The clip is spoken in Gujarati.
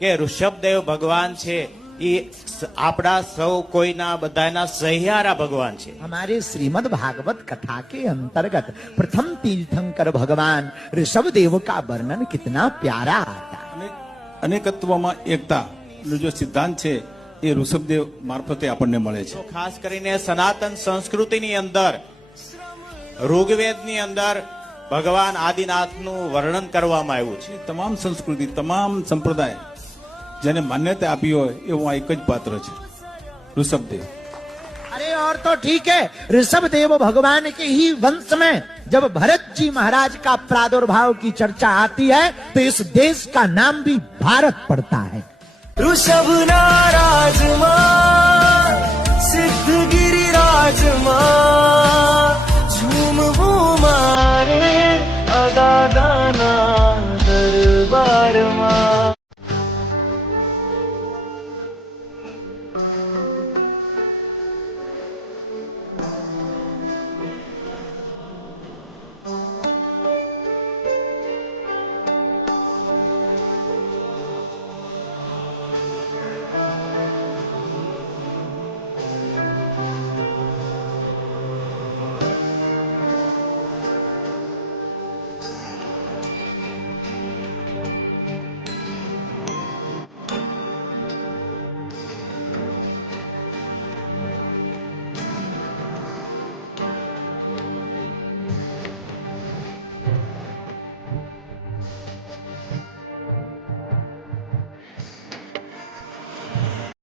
કે ઋષભદેવ ભગવાન છે એ આપણા સૌ કોઈના બધાના સહિયારા ભગવાન છે। हमारे श्रीमद् भागवत कथा के अंतर्गत प्रथम तीर्थंकर भगवान ऋषभ देव का वर्णन कितना प्यारा आता है। અનેકત્વમાં એકતાનો જો સિદ્ધાંત છે એ ઋષભદેવ મારફતે આપણને મળે છે। તો ખાસ કરીને સનાતન સંસ્કૃતિની અંદર ઋગ્વેદની અંદર ભગવાન આદિનાથનું વર્ણન કરવામાં આવ્યું છે। તમામ સંસ્કૃતિ તમામ સંપ્રદાય જેને માન્યતા આપી હોય એવું આ એક જ પાત્ર છે ऋषभदेव। अरे और तो ठीक है, ऋषभ देव भगवान के ही वंश में जब भरत जी महाराज का प्रादुर्भाव की चर्चा आती है तो इस देश का नाम भी भारत पड़ता है। ऋषभ नाराज मां सिद्ध गिरिराज मां